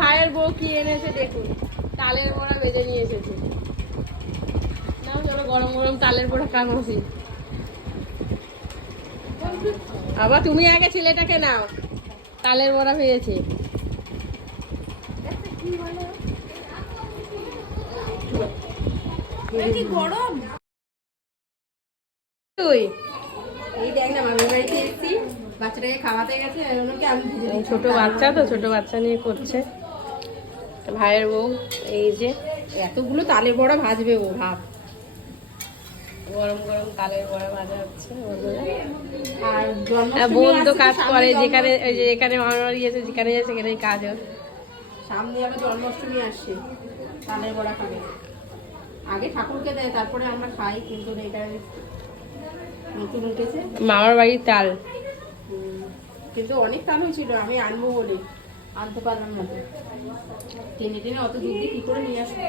ভাইয়ের বউ কি এনেছে দেখুন, তালের বড়া বেজে নিয়ে এসেছে। নাও চলো গরম গরম তালের বড়া খাওয়াছি। আবার তুমি আগে ছেলেটাকে নাও, তালের বড়া ভেজেছে। গরম তুই এই দেখ না, মামির বাড়িতে এসেছি, বাচ্চাটাকে খাওয়াতে গেছে, ছোট বাচ্চা তো, ছোট বাচ্চা নিয়ে করছে ভাইয়ের বউ। এই যে এতগুলো তালের বড়া ভাজবে ও, ভাব গরম গরম তালের বড়া ভাজা হচ্ছে। আর বোন তো কাজ করে, যেখানে যেখানে মামার বাড়ি গেছে, যেখানে যাচ্ছে সেখানেই কাজ হয়। সামনে আবার জন্মাষ্টমী আসছে, তালের বড়া খাবে। আগে ঠাকুরকে দেয়, তারপরে আমরা খাই, কিন্তু এটা নতুন উঠেছে মামার বাড়ির তাল। কিন্তু অনেক তাল হয়েছিল, আমি আনবো বলে আনতে পারলাম না, তো টেনে টেনে অত দূর দিয়ে কি করে নিয়ে আসবো।